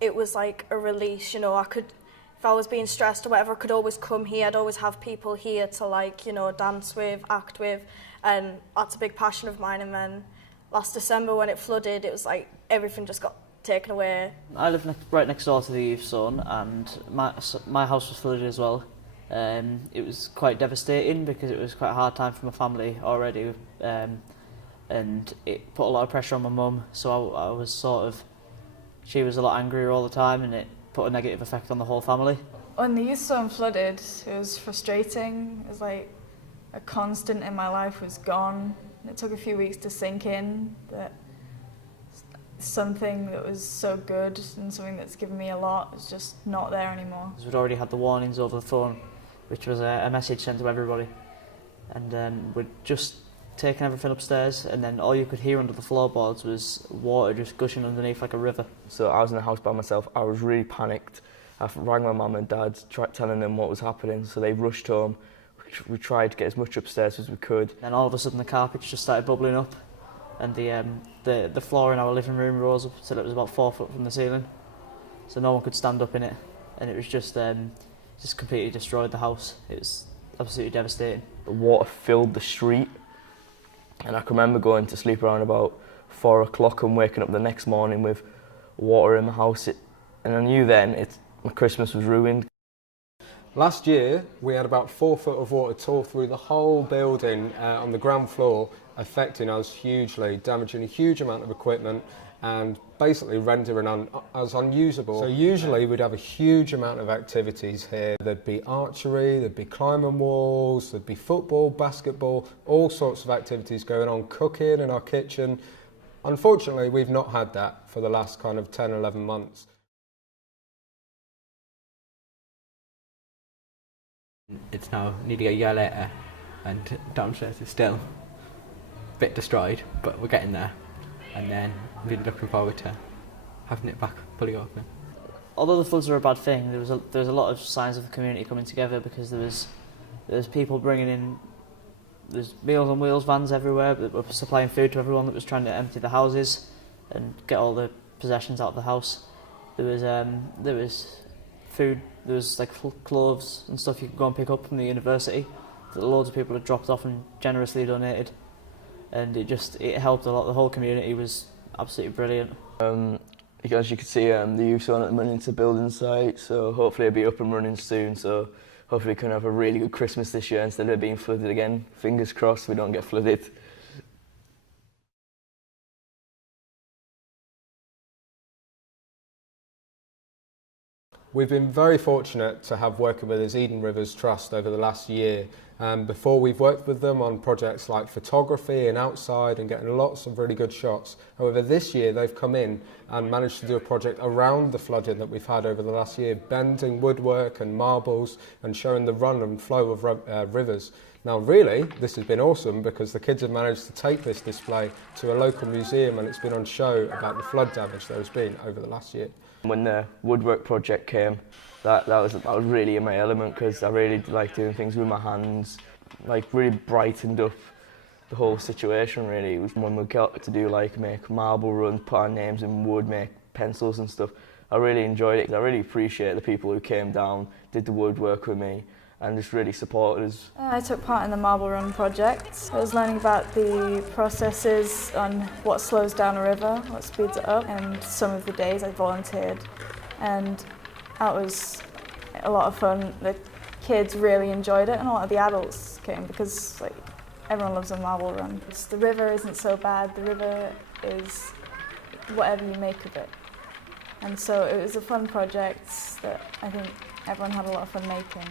it was like a release, you know. If I was being stressed or whatever, I could always come here. I'd always have people here to, like, you know, dance with, act with, and that's a big passion of mine. And then last December when it flooded, it was like everything just got taken away. I live right next door to the youth zone, and my house was flooded as well. It was quite devastating because it was quite a hard time for my family already, and it put a lot of pressure on my mum, so I was she was a lot angrier all the time, and it put a negative effect on the whole family. When the youth zone flooded, it was frustrating. It was like a constant in my life was gone. It took a few weeks to sink in that something that was so good and something that's given me a lot is just not there anymore. We'd already had the warnings over the phone, which was a message sent to everybody, and we'd just taken everything upstairs, and then all you could hear under the floorboards was water just gushing underneath like a river. So I was in the house by myself. I was really panicked. I rang my mum and dad, telling them what was happening, so they rushed home. We tried to get as much upstairs as we could. Then all of a sudden the carpets just started bubbling up, and the floor in our living room rose up till it was about 4 foot from the ceiling, so no one could stand up in it, and it was just completely destroyed the house. It was absolutely devastating. The water filled the street, and I can remember going to sleep around about 4 o'clock and waking up the next morning with water in my house. And I knew then my Christmas was ruined. Last year, we had about 4 foot of water tore through the whole building on the ground floor, affecting us hugely, damaging a huge amount of equipment and basically rendering us unusable. So usually we'd have a huge amount of activities here. There'd be archery, there'd be climbing walls, there'd be football, basketball, all sorts of activities going on, cooking in our kitchen. Unfortunately, we've not had that for the last kind of 10, 11 months. It's now nearly a year later, and downstairs is still a bit destroyed, but we're getting there, and then really looking forward to having it back fully open. Although the floods were a bad thing, there was a lot of signs of the community coming together, because there was people bringing in, there's Meals on Wheels vans everywhere that were supplying food to everyone that was trying to empty the houses and get all the possessions out of the house. There was food, there was like clothes and stuff you could go and pick up from the university that loads of people had dropped off and generously donated, and it helped a lot. The whole community was absolutely brilliant. As you can see, the youth zone at the minute is a building site, so hopefully it'll be up and running soon. So hopefully we can have a really good Christmas this year instead of it being flooded again. Fingers crossed we don't get flooded. We've been very fortunate to have working with us Eden Rivers Trust over the last year. Before, we've worked with them on projects like photography and outside and getting lots of really good shots. However, this year they've come in and managed to do a project around the flooding that we've had over the last year, bending woodwork and marbles and showing the run and flow of rivers. Now really, this has been awesome because the kids have managed to take this display to a local museum, and it's been on show about the flood damage there has been over the last year. When the woodwork project came, that was really in my element, because I really like doing things with my hands, like really brightened up the whole situation really. It was when we got to do make marble runs, put our names in wood, make pencils and stuff. I really enjoyed it. I really appreciate the people who came down, did the woodwork with me, and just really supported us. I took part in the marble run project. I was learning about the processes on what slows down a river, what speeds it up, and some of the days I volunteered, and that was a lot of fun. The kids really enjoyed it, and a lot of the adults came because everyone loves a marble run. The river isn't so bad, the river is whatever you make of it. And so it was a fun project that I think everyone had a lot of fun making.